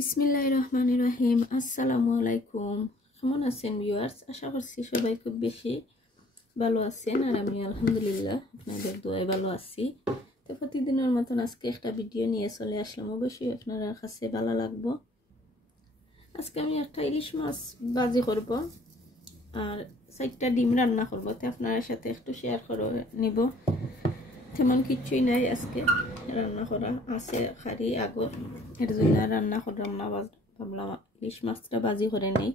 বিসমিল্লাহির রহমানির রহিম। আসসালামু আলাইকুম। কেমন আছেন ভিউয়ার্স? আশা করছি সবাই খুব বেশি ভালো আছেন, আর আমি আলহামদুলিল্লাহ আপনাদের দোয়ায় ভালো আছি। তো প্রতিদিনের মতন আজকে একটা ভিডিও নিয়ে চলে আসলাম, অবশ্যই আপনারা কাছে ভালো লাগবো। আজকে আমি একটা ইলিশ মাছ ভাজি করব আর 4টা ডিম রান্না করব, তো আপনাদের সাথে একটু শেয়ার করে নিব। তেমন কিছুই নাই, আজকে রান্না করা আছে খালি আগর, এর জন্য রান্না করলাম না, ভাবলাম ইলিশ মাছটা ভাজি করে নেই।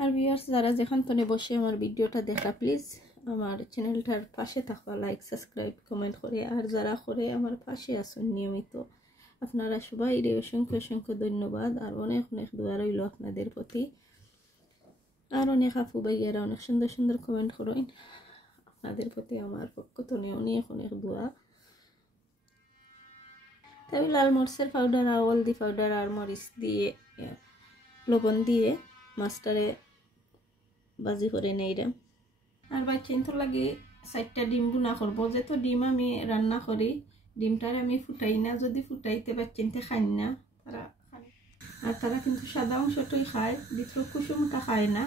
আর ভিউয়ার্স যারা যেখান থেকে বসে আমার ভিডিওটা দেখা, প্লিজ আমার চ্যানেলটার পাশে থাকবা, লাইক সাবস্ক্রাইব কমেন্ট করে। আর যারা করে আমার পাশে আসুন নিয়মিত, আপনারা সবাই অসংখ্য অসংখ্য ধন্যবাদ, আর অনেক অনেক দোয়া রইল আপনাদের প্রতি। আর অনেক আপু ভাইয়ারা অনেক সুন্দর সুন্দর কমেন্ট করেন, আপনাদের প্রতি আমার পক্ষ থেকে অনেক অনেক দোয়া। তবে লাল মরিচের পাউডার আর হলদি পাউডার আর মরিচ দিয়ে লবণ দিয়ে মাছটারে ভাজি করে নেইরাম। আর বাচ্চাইন লাগে 4টা ডিম বুনা করবো, যেহেতু ডিম আমি রান্না করি, ডিমটারে আমি ফুটাই না, যদি ফুটাইতে বাচ্চাইনতে খাই না তারা, আর তারা কিন্তু সাদা অংশটাই খায়, ভিতরে কুসুমটা খায় না।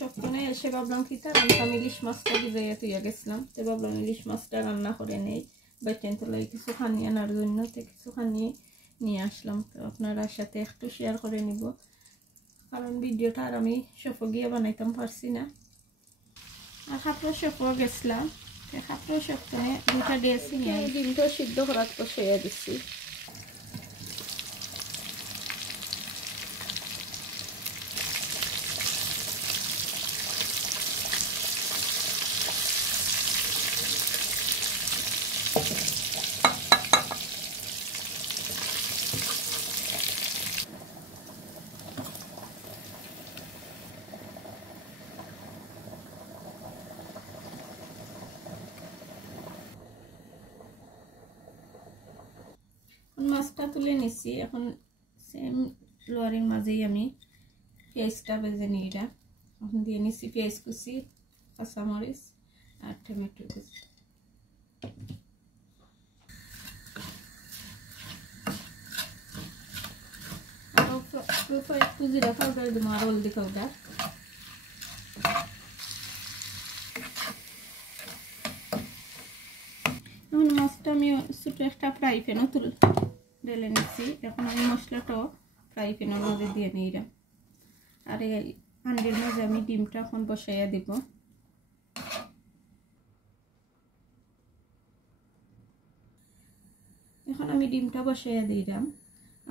সপ্তনে এসে ভাবলাম কিতা রান্না, ইলিশ মাছটা ভিজাইয়া তুইয়া গেছিলাম, তো ভাবলাম ইলিশ মাছটা রান্না করে নেই, বাচ্চাইন লাগে কিছু খানি আনার জন্য, তো কিছু খানি নিয়ে আসলাম। তো আপনারা সাথে একটু শেয়ার করে নিব, কারণ ভিডিওটা আর আমি সফ গিয়ে বানাইতাম পারছি না। আর খাপড়ো সফ গেছিলাম, খাপড়ো সপ্তনে 2টা দিয়েছি, ডিমটা সিদ্ধ করার বসাইয়া দিচ্ছি। মাছটা তুলে নিচ্ছি, এখন সেম লোয়ারের মাঝেই আমি পেঁয়াজটা ভেজে নিই। এখন দিয়ে নিচ্ছি পেঁয়াজ কুচি, কাঁচামরিচ আর টমেটো কুচি। একটু জিরা পাউডার দেবো আর হলদি পাউডার। এখন মাছটা আমি ছোটো একটা ফ্রাই প্যানও ঢেলে নিচ্ছি। এখন আমি মশলাটাও ফ্রাই প্যানের মধ্যে দিয়ে নিলাম, আর এই হাঁড়ির মাঝে আমি ডিমটা এখন বসাইয়া দিব। এখন আমি ডিমটা বসাইয়া দিলাম,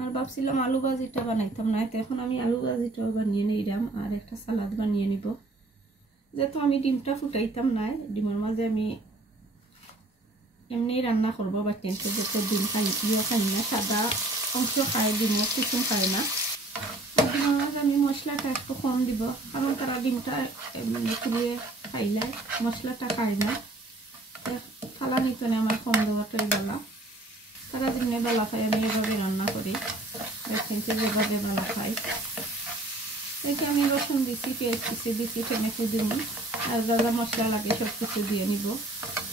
আর ভাবছিলাম আলু ভাজিটা বানাইতাম না, তো এখন আমি আলু ভাজিটাও বানিয়ে নিলাম আর একটা সালাদ বানিয়ে নিব। যেহেতু আমি ডিমটা ফুটাইতাম না, ডিমের মাঝে আমি এমনি রান্না করবো, বা টেন্সে যত ডিম খাই না, সাদা অংশ খায়, ডিমও কুসুম খায় না। ডিমের মাঝে আমি মশলাটা একটু কম দিব, কারণ তারা ডিমটা খুলিয়ে খাইলে মশলাটা খায় না, ফালা নিতে না, আমার কম দেওয়াটাই বলা। তারা দিনে বেলা খাই, আমি এভাবে রান্না করি, টেন্সে যেভাবে বেলা খাই। এতে আমি রসুন দিচ্ছি, পেঁয়াজ কুচি দিচ্ছি, টমেটো দিব, আর যা যা মশলা লাগে সব কিছু দিয়ে নিব।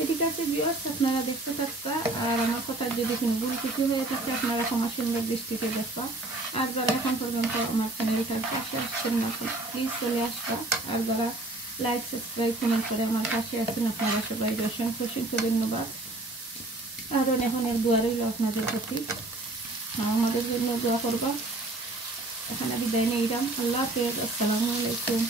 ঠিক আছে ভিউয়ার্স, আপনারা দেখতে থাকবা, আর আমার কথা যদি কোনো ভুল কিছু হয়ে থাকে আপনারা ক্ষমা সুন্দর দৃষ্টিতে দেখবা। আর যারা এখন পর্যন্ত আমার চ্যানেলটার পাশে আসছেন না, প্লিজ চলে আসবা। আর যারা লাইক সাবস্ক্রাইব কমেন্ট করে আমার পাশে আছেন, আপনারা সবাই অসংখ্য অসংখ্য ধন্যবাদ, আর অনেক অনেক দোয়া রইল আপনাদের প্রতি, আমাদের জন্য দোয়া করবা। এখানে বিদায় নিলাম, আল্লাহ হাফেজ, আসসালামু আলাইকুম।